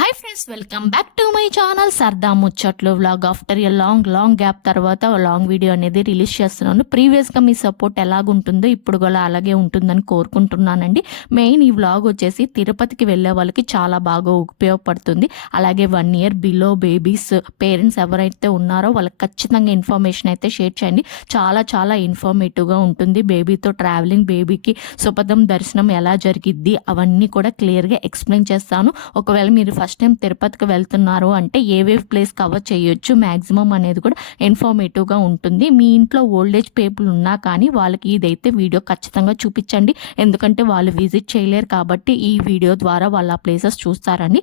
Hi friends welcome back to my channel Sarda Muchatlu vlog after a long long gap తర్వాత long video అనేది release చేస్తున్నాను. ప్రీవియస్గా మీ support ఎలాగుంటుందో ఇప్పుడు కూడా అలాగే ఉంటుందని కోరుకుంటున్నానండి. మెయిన్ ఈ వ్లాగ్ వచ్చేసి తిరుపతికి వెళ్ళే వాళ్ళకి చాలా బాగా ఉపయోగపడుతుంది. అలాగే one year below babies parents ఎవరైతే ఉన్నారో వాళ్ళకి ఖచ్చితంగా ఇన్ఫర్మేషన్ అయితే షేర్ చేయండి. చాలా చాలా ఇన్ఫర్మేటివ్గా ఉంటుంది. బేబీతో ట్రావెలింగ్ బేబీకి సుపథం దర్శనం ఎలా జరిగిద్ది అవన్నీ కూడా క్లియర్గా ఎక్స్ప్లెయిన్ చేస్తాను. ఒకవేళ మీరు ఫస్ట్ ఫస్ట్ టైం తిరుపతికి వెళ్తున్నారు అంటే ఏవేవి ప్లేస్ కవర్ చేయొచ్చు మ్యాక్సిమం అనేది కూడా ఇన్ఫార్మేటివ్గా ఉంటుంది. మీ ఇంట్లో ఓల్డేజ్ పీపుల్ ఉన్నా కానీ వాళ్ళకి ఇదైతే వీడియో ఖచ్చితంగా చూపించండి. ఎందుకంటే వాళ్ళు విజిట్ చేయలేరు కాబట్టి ఈ వీడియో ద్వారా వాళ్ళు ఆ ప్లేసెస్ చూస్తారని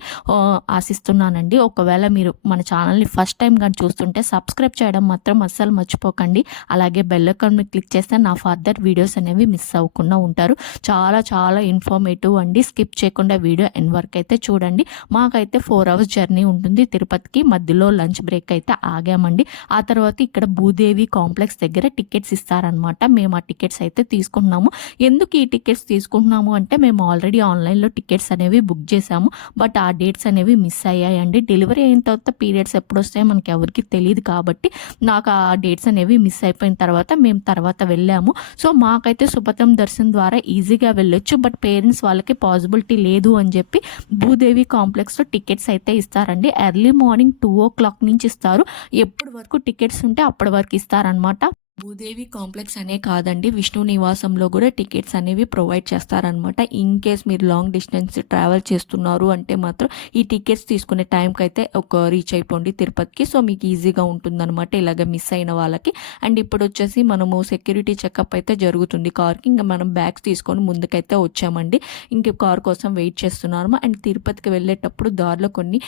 ఆశిస్తున్నానండి. ఒకవేళ మీరు మన ఛానల్ని ఫస్ట్ టైం కానీ చూస్తుంటే సబ్స్క్రైబ్ చేయడం మాత్రం అస్సలు మర్చిపోకండి. అలాగే బెల్ ఐకాన్ మీద క్లిక్ చేస్తే నా ఫర్దర్ వీడియోస్ అనేవి మిస్ అవ్వకుండా ఉంటారు. చాలా చాలా ఇన్ఫర్మేటివ్ అండి. స్కిప్ చేయకుండా వీడియో ఎన్ వరకు అయితే చూడండి. మా మాకైతే ఫోర్ అవర్స్ జర్నీ ఉంటుంది. తిరుపతికి మధ్యలో లంచ్ బ్రేక్ అయితే ఆగామండి. ఆ తర్వాత ఇక్కడ భూదేవి కాంప్లెక్స్ దగ్గర టికెట్స్ ఇస్తారనమాట మేము ఆ టికెట్స్ అయితే తీసుకున్నాము ఎందుకు ఈ టికెట్స్ తీసుకుంటున్నాము అంటే మేము ఆల్రెడీ ఆన్లైన్లో టికెట్స్ అనేవి బుక్ చేసాము బట్ ఆ డేట్స్ అనేవి మిస్ అయ్యాయండి. డెలివరీ అయిన తర్వాత పీరియడ్స్ ఎప్పుడు వస్తాయో మనకి ఎవరికి తెలియదు కాబట్టి నాకు ఆ డేట్స్ అనేవి మిస్ అయిపోయిన తర్వాత మేము తర్వాత వెళ్ళాము. సో మాకైతే సుభతం దర్శనం ద్వారా ఈజీగా వెళ్ళొచ్చు. బట్ పేరెంట్స్ వాళ్ళకి పాసిబిలిటీ లేదు అని చెప్పి భూదేవి కాంప్లెక్స్ క్లాక్స్ టికెట్స్ అయితే ఇస్తారండి. Early morning two o'clock నుంచి ఇస్తారు. ఎప్పటి వరకు టికెట్స్ ఉంటే అప్పటి వరకు ఇస్తారనమాట భూదేవి కాంప్లెక్స్ అనే కాదండి. విష్ణు నివాసంలో కూడా టికెట్స్ అనేవి ప్రొవైడ్ చేస్తారనమాట ఇన్ కేస్ మీరు లాంగ్ డిస్టెన్స్ ట్రావెల్ చేస్తున్నారు అంటే మాత్రం ఈ టికెట్స్ తీసుకునే టైంకి అయితే ఒక రీచ్ అయిపోండి తిరుపతికి. సో మీకు ఈజీగా ఉంటుందన్నమాట ఇలాగ మిస్ అయిన వాళ్ళకి. అండ్ ఇప్పుడు వచ్చేసి మనము సెక్యూరిటీ చెకప్ అయితే జరుగుతుంది. కార్కి ఇంకా మనం బ్యాగ్స్ తీసుకొని ముందుకైతే వచ్చామండి. ఇంక కార్ కోసం వెయిట్ చేస్తున్నాము అండ్ తిరుపతికి వెళ్ళేటప్పుడు దారిలో కొన్ని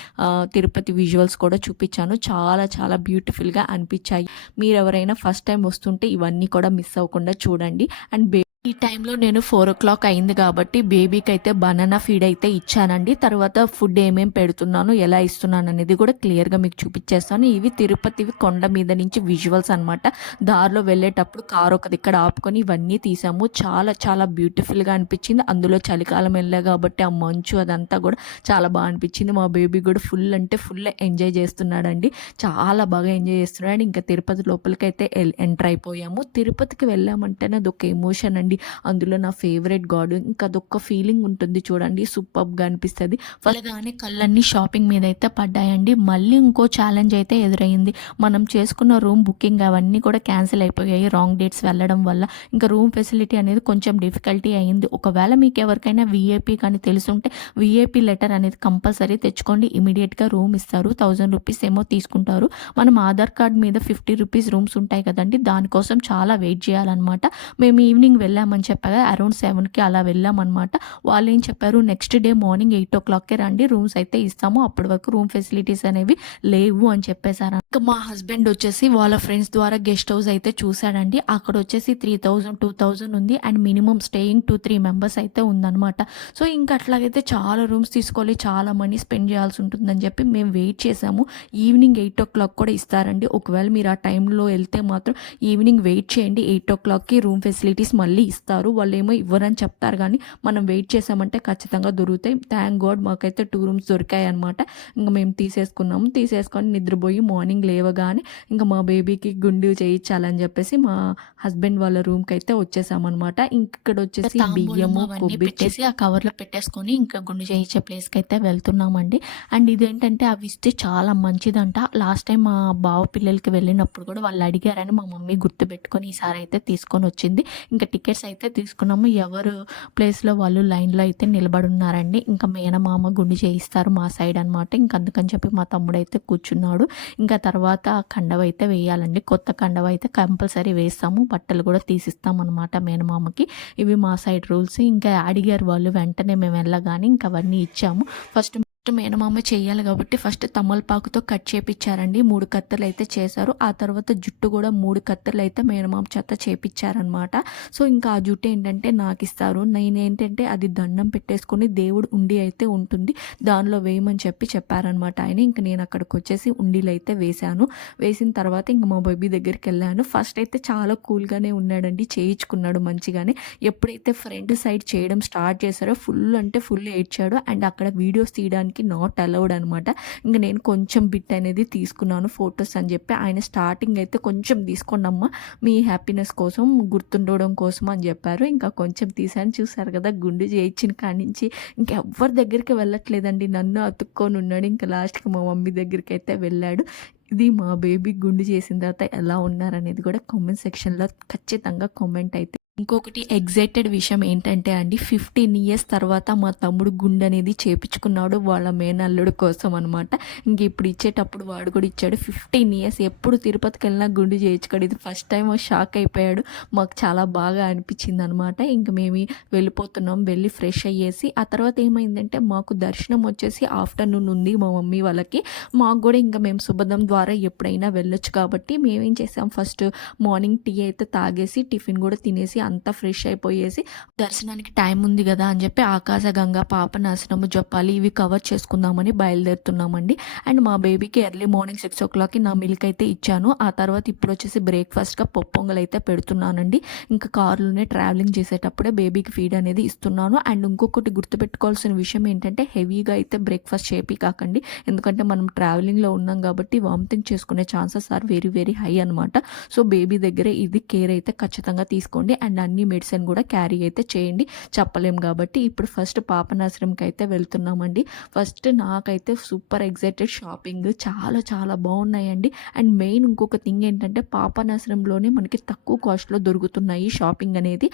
తిరుపతి విజువల్స్ కూడా చూపించాను. చాలా చాలా బ్యూటిఫుల్గా అనిపించాయి. మీరు ఎవరైనా ఫస్ట్ టైం వస్తుంటే ఇవన్నీ కూడా మిస్ అవ్వకుండా చూడండి. అండ్ బే ఈ టైంలో నేను ఫోర్ ఓ క్లాక్ అయింది కాబట్టి బేబీకి అయితే బనానా ఫీడ్ అయితే ఇచ్చానండి. తర్వాత ఫుడ్ ఏమేమి పెడుతున్నాను ఎలా ఇస్తున్నాను అనేది కూడా క్లియర్గా మీకు చూపించేస్తాను. ఇవి తిరుపతివి కొండ మీద నుంచి విజువల్స్ అనమాట దారిలో వెళ్ళేటప్పుడు కార్ ఒక ఇక్కడ ఆపుకొని ఇవన్నీ తీసాము. చాలా చాలా బ్యూటిఫుల్గా అనిపించింది. అందులో చలికాలం వెళ్ళా కాబట్టి ఆ మంచు అదంతా కూడా చాలా బాగా అనిపించింది. మా బేబీ కూడా ఫుల్ అంటే ఫుల్ ఎంజాయ్ చేస్తున్నాడండి. చాలా బాగా ఎంజాయ్ చేస్తున్నాడు. ఇంకా తిరుపతి లోపలికైతే ఎంటర్ అయిపోయాము. తిరుపతికి వెళ్ళామంటేనే అదొక ఎమోషన్ అండి. అందులో నా ఫేవరెట్ గాడ్. ఇంకా అదొక ఫీలింగ్ ఉంటుంది చూడండి సూపర్గా అనిపిస్తుంది. ఫలగానే కళ్ళన్నీ షాపింగ్ మీద అయితే పడ్డాయండి. మళ్ళీ ఇంకో ఛాలెంజ్ అయితే ఎదురైంది. మనం చేసుకున్న రూమ్ బుకింగ్ అవన్నీ కూడా క్యాన్సిల్ అయిపోయాయి. రాంగ్ డేట్స్ వెళ్ళడం వల్ల. ఇంకా రూమ్ ఫెసిలిటీ అనేది కొంచెం డిఫికల్టీ అయింది ఒకవేళ మీకు ఎవరికైనా విఐపి కానీ తెలుసుంటే విఐపి లెటర్ అనేది కంపల్సరీ తెచ్చుకోండి. ఇమీడియట్గా రూమ్ ఇస్తారు. థౌజండ్ రూపీస్ ఏమో తీసుకుంటారు. మనం ఆధార్ కార్డ్ మీద ఫిఫ్టీ రూపీస్ రూమ్స్ ఉంటాయి కదండి. దానికోసం చాలా వెయిట్ చేయాలన్నమాట. మేము ఈవినింగ్ వెళ్ళామని చెప్పగా అరౌండ్ సెవెన్కి అలా వెళ్ళామన్నమాట. వాళ్ళు ఏం చెప్పారు? నెక్స్ట్ డే మార్నింగ్ ఎయిట్ ఓ క్లాక్కే రండి. రూమ్స్ అయితే ఇస్తాము. అప్పటి వరకు రూమ్ ఫెసిలిటీస్ అనేవి లేవు అని చెప్పేశారు ఇంకా మా హస్బెండ్ వచ్చేసి వాళ్ళ ఫ్రెండ్స్ ద్వారా గెస్ట్ హౌస్ అయితే చూశాడండి. అక్కడ వచ్చేసి త్రీ థౌజండ్ టూ థౌజండ్ ఉంది. And minimum staying two three members అయితే ఉందన్నమాట. సో ఇంకా అట్లాగైతే చాలా రూమ్స్ తీసుకోవాలి. చాలా మనీ స్పెండ్ చేయాల్సి ఉంటుందని చెప్పి మేము వెయిట్ చేసాము ఈవినింగ్ ఎయిట్ ఓ క్లాక్ కూడా ఇస్తారండి. ఒకవేళ మీరు ఆ టైంలో వెళ్తే మాత్రం ఈవినింగ్ వెయిట్ చేయండి. ఎయిట్ ఓ క్లాక్కి రూమ్ ఫెసిలిటీస్ మళ్ళీ ఇస్తారు వాళ్ళు ఏమో ఇవ్వరని చెప్తారు. కానీ మనం వెయిట్ చేసామంటే ఖచ్చితంగా దొరుకుతాయి. థ్యాంక్ గాడ్ మాకైతే టూ రూమ్స్ దొరికాయి అనమాట ఇంకా మేము తీసేసుకున్నాము. తీసేసుకొని నిద్రపోయి మార్నింగ్ లేవగానే ఇంకా మా బేబీకి గుండు చేయించాలని చెప్పేసి మా హస్బెండ్ వాళ్ళ రూమ్కి అయితే వచ్చేసామన్నమాట ఇక్కడ వచ్చేసి బియ్యము కొబ్బరి పెట్టేసి ఆ కవర్లో పెట్టేసుకొని ఇంకా గుండు చేయించే ప్లేస్కి అయితే వెళ్తున్నామండి. అండ్ ఇదేంటంటే అవి ఇస్తే చాలా మంచిదంట. లాస్ట్ టైం మా బావ పిల్లలకి వెళ్ళినప్పుడు కూడా వాళ్ళు అడిగారని మా మమ్మీ గుర్తుపెట్టుకొని ఈసారి అయితే తీసుకొని వచ్చింది. ఇంకా టికెట్స్ అయితే తీసుకున్నాము. ఎవరు ప్లేస్లో వాళ్ళు లైన్లో అయితే నిలబడి ఉన్నారండి ఇంకా మేనమామ గుండు చేయిస్తారు మా సైడ్ అనమాట ఇంకా అందుకని చెప్పి మా తమ్ముడు అయితే కూర్చున్నాడు. ఇంకా తర్వాత కండవ అయితే వేయాలండి. కొత్త కండవ అయితే కంపల్సరీ వేస్తాము. బట్టలు కూడా తీసిస్తాం అనమాట మేనమామకి ఇవి మా సైడ్ రూల్స్ ఇంకా అడిగారు వాళ్ళు వెంటనే మేము వెళ్ళగానే ఇంకా అవన్నీ ఇచ్చాము. ఫస్ట్ ఫస్ట్ మేనమామ చేయాలి కాబట్టి ఫస్ట్ తమలపాకుతో కట్ చేపించారండి మూడు కత్తెలు అయితే చేశారు. ఆ తర్వాత జుట్టు కూడా మూడు కత్తెలు అయితే మేనమామ చేత చేపించారనమాట సో ఇంకా ఆ జుట్టు ఏంటంటే నాకు ఇస్తారు నేను ఏంటంటే అది దండం పెట్టేసుకొని దేవుడు ఉండి అయితే ఉంటుంది. దానిలో వేయమని చెప్పి చెప్పారనమాట ఆయన. ఇంక నేను అక్కడికి వచ్చేసి ఉండీలు అయితే వేశాను. వేసిన తర్వాత ఇంక మా బేబీ దగ్గరికి వెళ్ళాను ఫస్ట్ అయితే చాలా కూల్గానే ఉన్నాడండి. చేయించుకున్నాడు మంచిగానే. ఎప్పుడైతే ఫ్రంట్ సైడ్ చేయడం స్టార్ట్ చేశారో ఫుల్ అంటే ఫుల్ ఏడ్చాడు. అండ్ అక్కడ వీడియోస్ తీయడానికి తీయడానికి నాట్ అలౌడ్ అనమాట ఇంకా నేను కొంచెం బిట్ అనేది తీసుకున్నాను ఫొటోస్ అని చెప్పి. ఆయన స్టార్టింగ్ అయితే కొంచెం తీసుకోండి అమ్మ మీ హ్యాపీనెస్ కోసం గుర్తుండడం కోసం అని చెప్పారు. ఇంకా కొంచెం తీసాను చూసారు కదా గుండు చేయించిన కాడి నుంచి ఇంకెవ్వరి దగ్గరికి వెళ్ళట్లేదండి. నన్ను అతుక్కొని ఉన్నాడు. ఇంకా లాస్ట్కి మా మమ్మీ దగ్గరికి అయితే వెళ్ళాడు. ఇది మా బేబీ గుండు చేసిన తర్వాత ఎలా ఉన్నారనేది కూడా కామెంట్ సెక్షన్లో ఖచ్చితంగా కామెంట్ అయితే ఇంకొకటి ఎగ్జైటెడ్ విషయం ఏంటంటే అండి ఫిఫ్టీన్ ఇయర్స్ తర్వాత మా తమ్ముడు గుండె అనేది చేపించుకున్నాడు వాళ్ళ మేనల్లుడు కోసం అనమాట ఇంక ఇప్పుడు ఇచ్చేటప్పుడు వాడు కూడా ఇచ్చాడు. ఫిఫ్టీన్ ఇయర్స్ ఎప్పుడు తిరుపతికి వెళ్ళినా గుండు చేయించుకోడు. ఇది ఫస్ట్ టైం షాక్ అయిపోయాడు. మాకు చాలా బాగా అనిపించింది అనమాట ఇంక మేము వెళ్ళిపోతున్నాం వెళ్ళి ఫ్రెష్ అయ్యేసి ఆ తర్వాత ఏమైందంటే మాకు దర్శనం వచ్చేసి ఆఫ్టర్నూన్ ఉంది మా మమ్మీ వాళ్ళకి. మాకు కూడా ఇంకా మేము శుభదం ద్వారా ఎప్పుడైనా వెళ్ళొచ్చు కాబట్టి మేమేం చేసాం ఫస్ట్ మార్నింగ్ టీ అయితే తాగేసి టిఫిన్ కూడా తినేసి అంతా ఫ్రెష్ అయిపోయేసి దర్శనానికి టైం ఉంది కదా అని చెప్పి ఆకాశగంగా పాపనాశనము జపాలి ఇవి కవర్ చేసుకుందామని బయలుదేరుతున్నామండి. అండ్ మా బేబీకి ఎర్లీ మార్నింగ్ సిక్స్ ఓ క్లాక్కి నా మిల్క్ అయితే ఇచ్చాను. ఆ తర్వాత ఇప్పుడు వచ్చేసి బ్రేక్ఫాస్ట్గా పప్పు అయితే పెడుతున్నానండి. ఇంకా కారులోనే ట్రావెలింగ్ చేసేటప్పుడే బేబీకి ఫీడ్ అనేది ఇస్తున్నాను. అండ్ ఇంకొకటి గుర్తుపెట్టుకోవాల్సిన విషయం ఏంటంటే హెవీగా అయితే బ్రేక్ఫాస్ట్ చేపి కాకండి ఎందుకంటే మనం ట్రావెలింగ్లో ఉన్నాం కాబట్టి వామిటింగ్ చేసుకునే chances are very very high అనమాట సో బేబీ దగ్గర ఇది కేర్ అయితే ఖచ్చితంగా తీసుకోండి. అండ్ అన్ని మెడిసిన్ కూడా క్యారీ అయితే చేయండి. చెప్పలేం కాబట్టి ఇప్పుడు ఫస్ట్ పాపనాశ్రమంకి అయితే వెళ్తున్నామండి. ఫస్ట్ నాకైతే సూపర్ ఎగ్జైటెడ్ షాపింగ్. చాలా చాలా బాగున్నాయండి. అండ్ మెయిన్ ఇంకొక థింగ్ ఏంటంటే పాపనాశ్రమంలోనే మనకి తక్కువ కాస్ట్లో దొరుకుతున్నాయి షాపింగ్ అనేది.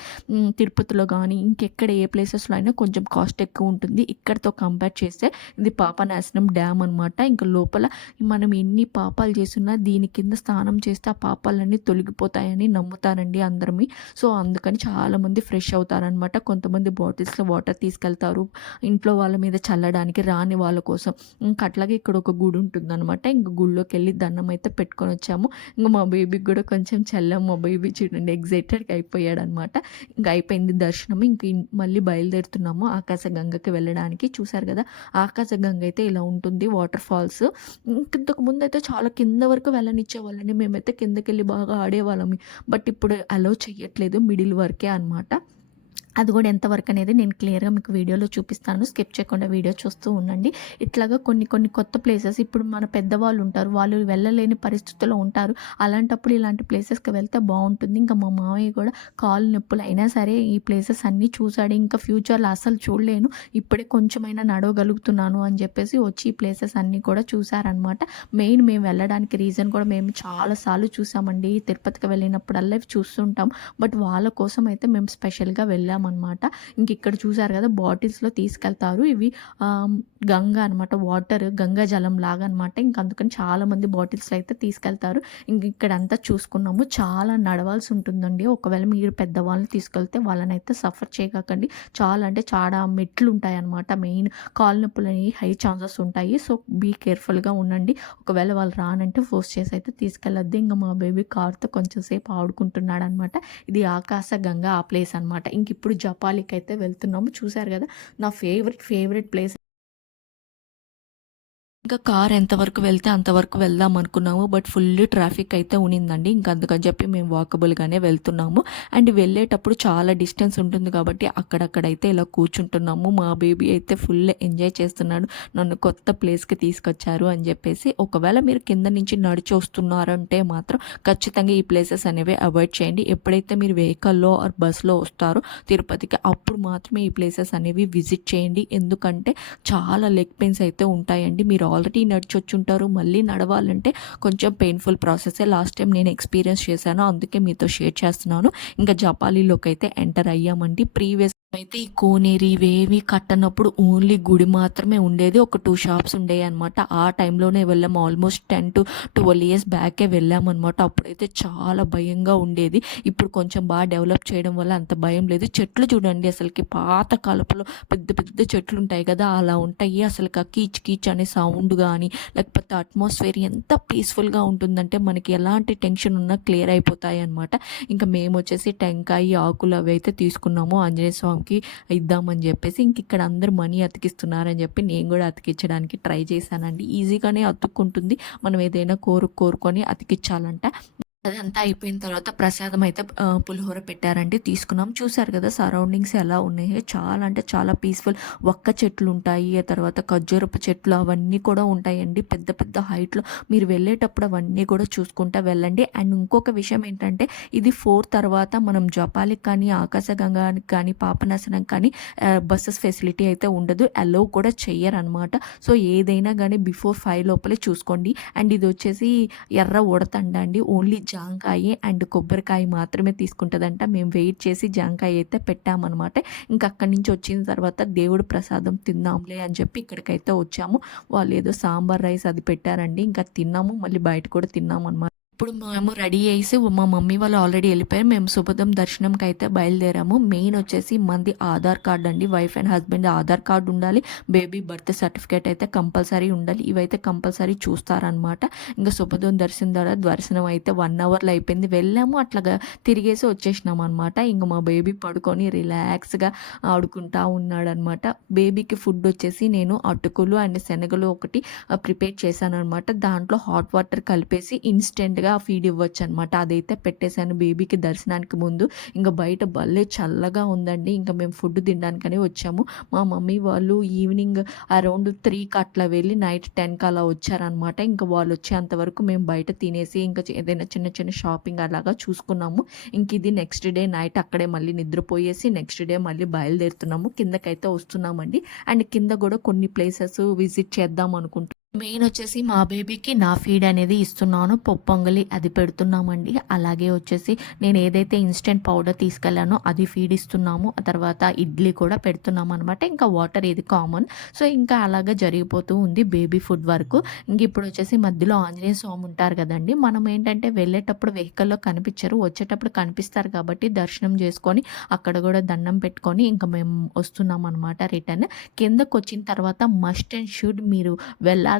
తిరుపతిలో కానీ ఇంకెక్కడ ఏ ప్లేసెస్లో అయినా కొంచెం కాస్ట్ ఎక్కువ ఉంటుంది. ఇక్కడతో కంపేర్ చేస్తే ఇది పాపనాశనం డ్యామ్ అనమాట ఇంకా లోపల మనం ఎన్ని పాపాలు చేస్తున్నా దీని కింద స్నానం చేస్తే ఆ పాపాలన్నీ తొలగిపోతాయని నమ్ముతారండి అందరమీ. సో అందుకని చాలామంది ఫ్రెష్ అవుతారనమాట కొంతమంది బాటిల్స్లో వాటర్ తీసుకెళ్తారు. ఇంట్లో వాళ్ళ మీద చల్లడానికి రాని వాళ్ళ కోసం. ఇంకా అట్లాగే ఇక్కడ ఒక గుడి ఉంటుందన్నమాట. ఇంక గుడిలోకి వెళ్ళి దండం అయితే పెట్టుకొని వచ్చాము. ఇంకా మా బేబీకి కూడా కొంచెం చల్లాము. మా బేబీ చూడండి ఎగ్జైటెడ్గా అయిపోయాడు అనమాట ఇంకా అయిపోయింది దర్శనం. ఇంక మళ్ళీ బయలుదేరుతున్నాము ఆకాశ గంగకి వెళ్ళడానికి. చూసారు కదా ఆకాశ గంగ అయితే ఇలా ఉంటుంది వాటర్ ఫాల్స్. ఇంతకు ముందు అయితే చాలా కింద వరకు వెళ్ళనిచ్చే వాళ్ళని మేమైతే కిందకి వెళ్ళి బాగా ఆడేవాళ్ళం. బట్ ఇప్పుడు అలో చెయ్యట్లేదు. మిడిల్ మిడిల్ వరకే అనమాట అది కూడా ఎంతవరకు అనేది నేను క్లియర్గా మీకు వీడియోలో చూపిస్తాను. స్కిప్ చేయకుండా వీడియో చూస్తూ ఉండండి. ఇట్లాగా కొన్ని కొన్ని కొత్త ప్లేసెస్ ఇప్పుడు మన పెద్దవాళ్ళు ఉంటారు. వాళ్ళు వెళ్ళలేని పరిస్థితుల్లో ఉంటారు. అలాంటప్పుడు ఇలాంటి ప్లేసెస్కి వెళ్తే బాగుంటుంది. ఇంకా మా మామయ్య కూడా కాలు నొప్పులు అయినా సరే ఈ ప్లేసెస్ అన్నీ చూసాడు. ఇంకా ఫ్యూచర్లో అసలు చూడలేను. ఇప్పుడే కొంచెమైనా నడవగలుగుతున్నాను అని చెప్పేసి వచ్చి ఈ ప్లేసెస్ అన్నీ కూడా చూశారనమాట మెయిన్ మేము వెళ్ళడానికి రీజన్ కూడా మేము చాలాసార్లు చూసామండి. తిరుపతికి వెళ్ళినప్పుడల్లా ఇవి చూస్తుంటాం. బట్ వాళ్ళ కోసం అయితే మేము స్పెషల్గా అనమాట ఇంక ఇక్కడ చూసారు కదా బాటిల్స్లో తీసుకెళ్తారు. ఇవి గంగ అనమాట వాటర్ గంగా జలం లాగా అనమాట ఇంక అందుకని చాలామంది బాటిల్స్లో అయితే తీసుకెళ్తారు. ఇంక ఇక్కడ అంతా చూసుకున్నాము. చాలా నడవాల్సి ఉంటుందండి. ఒకవేళ మీరు పెద్దవాళ్ళని తీసుకెళ్తే వాళ్ళని అయితే సఫర్ చేయకండి చాలా అంటే చాలా మెట్లు ఉంటాయన్నమాట మెయిన్ కాలు నొప్పులు అనేవి హై ఛాన్సెస్ ఉంటాయి సో బీ కేర్ఫుల్గా ఉండండి. ఒకవేళ వాళ్ళు రానంటే ఫోర్స్ చేసి అయితే తీసుకెళ్ళొద్దు. ఇంకా మా బేబీ కార్తో కొంచెం సేపు ఆడుకుంటున్నాడు అనమాట ఇది ఆకాశ గంగా ఆ ప్లేస్ అనమాట ఇంక ఇప్పుడు జపాలికి అయితే వెళ్తున్నాము. చూసారు కదా నా ఫేవరెట్ ఫేవరెట్ ప్లేస్ ఇంకా కార్ ఎంతవరకు వెళ్తే అంతవరకు వెళ్దాం అనుకున్నాము బట్ ఫుల్ ట్రాఫిక్ అయితే ఉనిందండి. ఇంకా అందుకని చెప్పి మేము వాకబుల్గానే వెళ్తున్నాము. అండ్ వెళ్ళేటప్పుడు చాలా డిస్టెన్స్ ఉంటుంది కాబట్టి అక్కడక్కడైతే ఇలా కూర్చుంటున్నాము. మా బేబీ అయితే ఫుల్ ఎంజాయ్ చేస్తున్నాడు. నన్ను కొత్త ప్లేస్కి తీసుకొచ్చారు అని చెప్పేసి ఒకవేళ మీరు కింద నుంచి నడిచి వస్తున్నారంటే మాత్రం ఖచ్చితంగా ఈ ప్లేసెస్ అనేవి అవాయిడ్ చేయండి. ఎప్పుడైతే మీరు వెహికల్లో ఆర్ బస్లో వస్తారో తిరుపతికి అప్పుడు మాత్రమే ఈ ప్లేసెస్ అనేవి విజిట్ చేయండి. ఎందుకంటే చాలా లెగ్ పెయిన్స్ అయితే ఉంటాయండి. మీరు ఆల్రెడీ నడిచి మళ్ళీ నడవాలంటే కొంచెం పెయిన్ఫుల్ ప్రాసెసే లాస్ట్ టైం నేను ఎక్స్పీరియన్స్ చేశాను. అందుకే మీతో షేర్ చేస్తున్నాను. ఇంకా జపాలీలోకి అయితే ఎంటర్ అయ్యామండి. ప్రీవియస్ అయితే ఈ కోనేరి ఇవేవి కట్టనప్పుడు ఓన్లీ గుడి మాత్రమే ఉండేది. ఒక టూ షాప్స్ ఉండేవి అనమాట ఆ టైంలోనే వెళ్ళాము almost ten to twelve years బ్యాకే వెళ్ళామన్నమాట అప్పుడైతే చాలా భయంగా ఉండేది. ఇప్పుడు కొంచెం బాగా డెవలప్ చేయడం వల్ల అంత భయం లేదు. చెట్లు చూడండి అసలుకి. పాత కాలపులో పెద్ద పెద్ద చెట్లు ఉంటాయి కదా. అలా ఉంటాయి. అసలు కీచ్ కీచ్ అనే సౌండ్ కానీ లేకపోతే అట్మాస్ఫియర్ ఎంత పీస్ఫుల్గా ఉంటుందంటే మనకి ఎలాంటి టెన్షన్ ఉన్నా క్లియర్ అయిపోతాయి అనమాట ఇంకా మేము వచ్చేసి టెంకాయ ఆకులు అవి అయితే తీసుకున్నాము. ఆంజనేయ స్వామికి ఇద్దామని చెప్పేసి ఇంక ఇక్కడ అందరూ మనీ అతికిస్తున్నారని చెప్పి నేను కూడా అతికించడానికి ట్రై చేశానండి. ఈజీగానే అతుక్కుంటుంది. మనం ఏదైనా కోరు కోరుకొని అతికించాలంట. అదంతా అయిపోయిన తర్వాత ప్రసాదం అయితే పులిహోర పెట్టారండి. తీసుకున్నాం. చూసారు కదా సరౌండింగ్స్ ఎలా ఉన్నాయో. చాలా అంటే చాలా పీస్ఫుల్. ఒక్క చెట్లు ఉంటాయి ఆ తర్వాత ఖర్జూరపు చెట్లు అవన్నీ కూడా ఉంటాయండి. పెద్ద పెద్ద హైట్లో మీరు వెళ్ళేటప్పుడు అవన్నీ కూడా చూసుకుంటా వెళ్ళండి. అండ్ ఇంకొక విషయం ఏంటంటే ఇది ఫోర్ తర్వాత మనం జపాలికి కానీ ఆకాశగంగానికి కానీ పాపనాశనం కానీ బస్సెస్ ఫెసిలిటీ అయితే ఉండదు. అలో కూడా చెయ్యరనమాట. సో ఏదైనా కానీ బిఫోర్ ఫైవ్ లోపలే చూసుకోండి. అండ్ ఇది వచ్చేసి ఎర్ర ఉడతండండి ఓన్లీ జాంకాయ అండ్ కొబ్బరికాయ మాత్రమే తీసుకుంటుందంట. మేము వెయిట్ చేసి జాంకాయ అయితే పెట్టామన్నమాట. ఇంకా అక్కడి నుంచి వచ్చిన తర్వాత దేవుడు ప్రసాదం తిందాంలే అని చెప్పి ఇక్కడికైతే వచ్చాము. వాళ్ళు ఏదో సాంబార్ రైస్ అది పెట్టారండి. ఇంకా తిన్నాము. మళ్ళీ బయట కూడా తిన్నాము అనమాట ఇప్పుడు మేము రెడీ అయ్యేసి మా మమ్మీ వాళ్ళు ఆల్రెడీ వెళ్ళిపోయారు. మేము శుభదం దర్శనంకి అయితే బయలుదేరాము. మెయిన్ వచ్చేసి మంది ఆధార్ కార్డ్ అండి. Wife and husband Aadhaar card ఉండాలి. బేబీ బర్త్ సర్టిఫికేట్ అయితే కంపల్సరీ ఉండాలి. ఇవైతే కంపల్సరీ చూస్తారనమాట ఇంకా శుభదం దర్శనం ద్వారా దర్శనం అయితే వన్ అవర్లో అయిపోయింది. వెళ్ళాము. అట్లాగా తిరిగేసి వచ్చేసినాం అనమాట ఇంకా మా బేబీ పడుకొని రిలాక్స్గా ఆడుకుంటా ఉన్నాడనమాట బేబీకి ఫుడ్ వచ్చేసి నేను అటుకులు అండ్ శనగలు ఒకటి ప్రిపేర్ చేశాను అనమాట దాంట్లో హాట్ వాటర్ కలిపేసి ఇన్స్టెంట్గా ఫీడ్ ఇవ్వచ్చు అనమాట అదైతే పెట్టేశాను బేబీకి దర్శనానికి ముందు. ఇంకా బయట భలే చల్లగా ఉందండి. ఇంకా మేము ఫుడ్ తినడానికని వచ్చాము. మా మమ్మీ వాళ్ళు ఈవినింగ్ అరౌండ్ త్రీకి అట్లా వెళ్ళి నైట్ టెన్కి అలా వచ్చారనమాట ఇంకా వాళ్ళు వచ్చేంత వరకు మేము బయట తినేసి ఇంకా ఏదైనా చిన్న చిన్న షాపింగ్ అలాగా చూసుకున్నాము. ఇంక ఇది నెక్స్ట్ డే నైట్ అక్కడే మళ్ళీ నిద్రపోయేసి నెక్స్ట్ డే మళ్ళీ బయలుదేరుతున్నాము. కిందకైతే వస్తున్నామండి. అండ్ కింద కూడా కొన్ని ప్లేసెస్ విజిట్ చేద్దాం అనుకుంటున్నాం మెయిన్ వచ్చేసి మా బేబీకి నా ఫీడ్ అనేది ఇస్తున్నాను. పొప్పొంగలి అది పెడుతున్నామండి. అలాగే వచ్చేసి నేను ఏదైతే ఇన్స్టెంట్ పౌడర్ తీసుకెళ్ళానో అది ఫీడ్ ఇస్తున్నాము. ఆ తర్వాత ఇడ్లీ కూడా పెడుతున్నాం అనమాట ఇంకా వాటర్ ఇది కామన్. సో ఇంకా అలాగా జరిగిపోతూ ఉంది బేబీ ఫుడ్ వరకు. ఇంక ఇప్పుడు వచ్చేసి మధ్యలో ఆంజనేయ స్వామి ఉంటారు కదండి. మనం ఏంటంటే వెళ్ళేటప్పుడు వెహికల్లో కనిపించరు. వచ్చేటప్పుడు కనిపిస్తారు కాబట్టి దర్శనం చేసుకొని అక్కడ కూడా దండం పెట్టుకొని ఇంకా మేము వస్తున్నాం అనమాట రిటర్న్. కిందకు వచ్చిన తర్వాత మస్ట్ అండ్ షుడ్ మీరు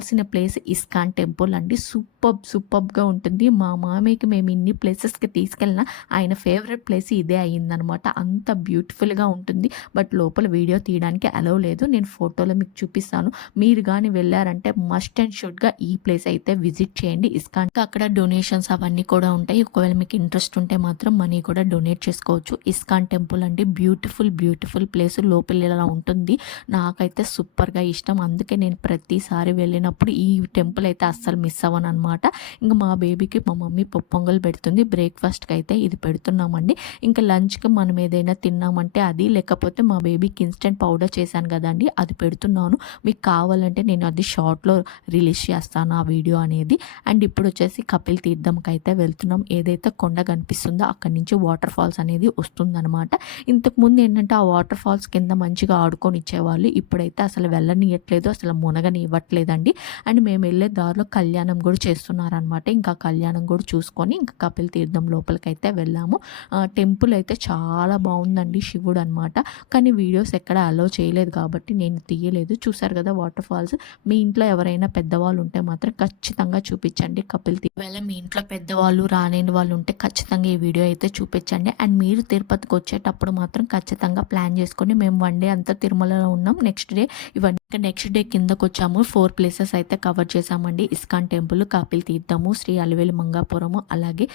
వెళ్ళాల్సిన ప్లేస్ ఇస్కాన్ టెంపుల్ అండి. సూపర్ సూపర్గా ఉంటుంది. మా మామయ్యకి మేము ఇన్ని ప్లేసెస్కి తీసుకెళ్ళినా ఆయన ఫేవరెట్ ప్లేస్ ఇదే అయ్యిందనమాట. అంత బ్యూటిఫుల్గా ఉంటుంది. బట్ లోపల వీడియో తీయడానికి అలవ్ లేదు. నేను ఫోటోలో మీకు చూపిస్తాను. మీరు కానీ వెళ్ళారంటే మస్ట్ అండ్ షుడ్గా ఈ ప్లేస్ అయితే విజిట్ చేయండి. ఇస్కాన్ అక్కడ డొనేషన్స్ అవన్నీ కూడా ఉంటాయి. ఒకవేళ మీకు ఇంట్రెస్ట్ ఉంటే మాత్రం మనీ కూడా డొనేట్ చేసుకోవచ్చు. ఇస్కాన్ టెంపుల్ అండి. Beautiful beautiful place. లోపల ఇలా ఉంటుంది. నాకైతే సూపర్గా ఇష్టం. అందుకే నేను ప్రతిసారి వెళ్ళిన వెళ్ళినప్పుడు ఈ టెంపుల్ అయితే అస్సలు మిస్ అవ్వను అనమాట ఇంకా మా బేబీకి మా మమ్మీ పప్పు పెడుతుంది. బ్రేక్ఫాస్ట్కి అయితే ఇది పెడుతున్నామండి. ఇంకా లంచ్కి మనం ఏదైనా తిన్నామంటే అది లేకపోతే మా బేబీకి ఇన్స్టెంట్ పౌడర్ చేశాను కదండి అది పెడుతున్నాను. మీకు కావాలంటే నేను అది షార్ట్లో రిలీజ్ చేస్తాను ఆ వీడియో అనేది. అండ్ ఇప్పుడు వచ్చేసి కపిల్ తీర్థంకి అయితే వెళ్తున్నాం. ఏదైతే కొండ కనిపిస్తుందో అక్కడి నుంచి వాటర్ ఫాల్స్ అనేది వస్తుందన్నమాట. ఇంతకుముందు ఏంటంటే ఆ వాటర్ ఫాల్స్ కింద మంచిగా ఆడుకొని ఇచ్చేవాళ్ళు. ఇప్పుడైతే అసలు వెళ్ళనియట్లేదు అసలు మునగని ఇవ్వట్లేదండి అండ్ మేము వెళ్ళే దారిలో కళ్యాణం కూడా చేస్తున్నారనమాట ఇంకా కళ్యాణం కూడా చూసుకొని ఇంకా కపిల్ తీర్థం లోపలికైతే వెళ్ళాము. టెంపుల్ అయితే చాలా బాగుందండి శివుడు అనమాట కానీ వీడియోస్ ఎక్కడ అలో చేయలేదు కాబట్టి నేను తీయలేదు. చూసారు కదా వాటర్ ఫాల్స్? మీ ఇంట్లో ఎవరైనా పెద్దవాళ్ళు ఉంటే మాత్రం ఖచ్చితంగా చూపించండి కపిల్ తీ ఒకవేళ మీ ఇంట్లో పెద్దవాళ్ళు రాలేని వాళ్ళు ఉంటే ఖచ్చితంగా ఈ వీడియో అయితే చూపించండి. అండ్ మీరు తిరుపతికి వచ్చేటప్పుడు మాత్రం ఖచ్చితంగా ప్లాన్ చేసుకొని మేము వన్ డే అంతా తిరుమలలో ఉన్నాం. నెక్స్ట్ డే ఇవన్నీ. నెక్స్ట్ డే కిందకు వచ్చాము ఫోర్ ప్లేసెస్ అయితే కవర్ చేసామండి ఇస్కాన్ టెంపుల్ కాపిల్ తీర్థము శ్రీ అలివేలు మంగాపురము అలాగే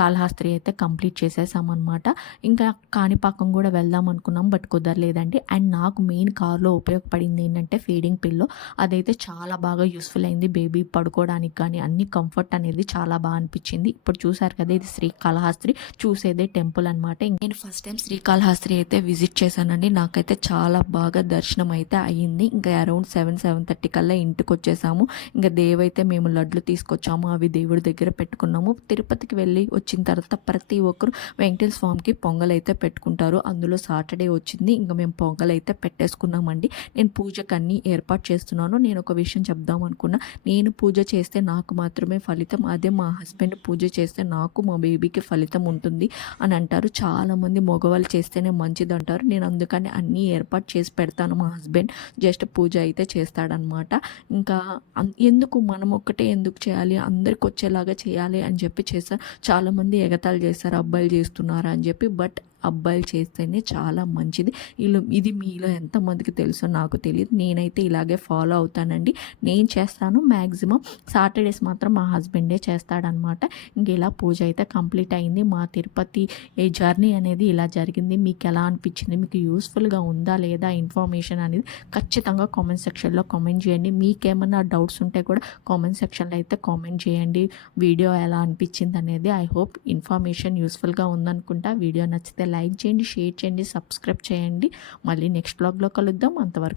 కాళహాస్త్రి అయితే కంప్లీట్ చేసేసామన్నమాట. ఇంకా కాణిపాకం కూడా వెళ్దాం అనుకున్నాం బట్ కుదరలేదండి. అండ్ నాకు మెయిన్ కార్లో ఉపయోగపడింది ఏంటంటే ఫీడింగ్ పిల్లో. అదైతే చాలా బాగా యూస్ఫుల్ అయింది. బేబీ పడుకోవడానికి కానీ అన్ని కంఫర్ట్ అనేది చాలా బాగా అనిపించింది. ఇప్పుడు చూసారు కదా ఇది శ్రీకాళహస్త్రి చూసేదే టెంపుల్ అనమాట నేను ఫస్ట్ టైం శ్రీకాళహస్త్రి అయితే విజిట్ చేశానండి. నాకైతే చాలా బాగా దర్శనం అయితే అయ్యింది ఇంకా అరౌండ్ సెవెన్ సెవెన్ థర్టీ కల్లా ఇంటికి వచ్చేసాము ఇంకా దేవైతే మేము లడ్లు తీసుకొచ్చాము అవి దేవుడి దగ్గర పెట్టుకున్నాము. తిరుపతికి వెళ్ళి వచ్చిన తర్వాత ప్రతి ఒక్కరు వెంకటేశ్వర స్వామికి పొంగల్ అయితే పెట్టుకుంటారు. అందులో సాటర్డే వచ్చింది. ఇంకా మేము పొంగల్ అయితే పెట్టేసుకున్నామండి. నేను పూజకు అన్నీ ఏర్పాటు చేస్తున్నాను. నేను ఒక విషయం చెప్దాం అనుకున్నా. నేను పూజ చేస్తే నాకు మాత్రమే ఫలితం అదే మా హస్బెండ్ పూజ చేస్తే నాకు మా బేబీకి ఫలితం ఉంటుంది అని అంటారు. చాలామంది మగవాళ్ళు చేస్తేనే మంచిది అంటారు నేను అందుకని అన్నీ ఏర్పాటు చేసి పెడతాను మా హస్బెండ్. జస్ట్ పూజ అయితే చేస్తాడనమాట. ఇంకా ఎందుకు మనం ఒక్కటే ఎందుకు చేయాలి? అందరికి వచ్చేలాగా చేయాలి అని చెప్పి చేస్తారు చాలామంది ఎగతాళి చేస్తారు అబ్బాయిలు చేస్తున్నారా అని చెప్పి. బట్ అబ్బాయిలు చేస్తేనే చాలా మంచిది. వీళ్ళు ఇది మీలో ఎంతమందికి తెలుసో నాకు తెలియదు. నేనైతే ఇలాగే ఫాలో అవుతానండి. నేను చేస్తాను మ్యాక్సిమం సాటర్డేస్ మాత్రం మా హస్బెండే చేస్తాడనమాట. ఇంక ఇలా పూజ అయితే కంప్లీట్ అయింది. మా తిరుపతి ఈ జర్నీ అనేది ఇలా జరిగింది. మీకు ఎలా అనిపించింది? మీకు యూస్ఫుల్గా ఉందా లేదా? ఇన్ఫర్మేషన్ అనేది ఖచ్చితంగా కామెంట్ సెక్షన్లో కామెంట్ చేయండి. మీకేమన్నా డౌట్స్ ఉంటే కూడా కామెంట్ సెక్షన్లో అయితే కామెంట్ చేయండి. వీడియో ఎలా అనిపించింది అనేది ఐ హోప్ ఇన్ఫర్మేషన్ యూస్ఫుల్గా ఉందనుకుంటా. వీడియో నచ్చితే లైక్ చేయండి షేర్ చేయండి సబ్స్క్రైబ్ చేయండి. మళ్ళీ నెక్స్ట్ బ్లాగ్లో కలుద్దాం. అంతవరకు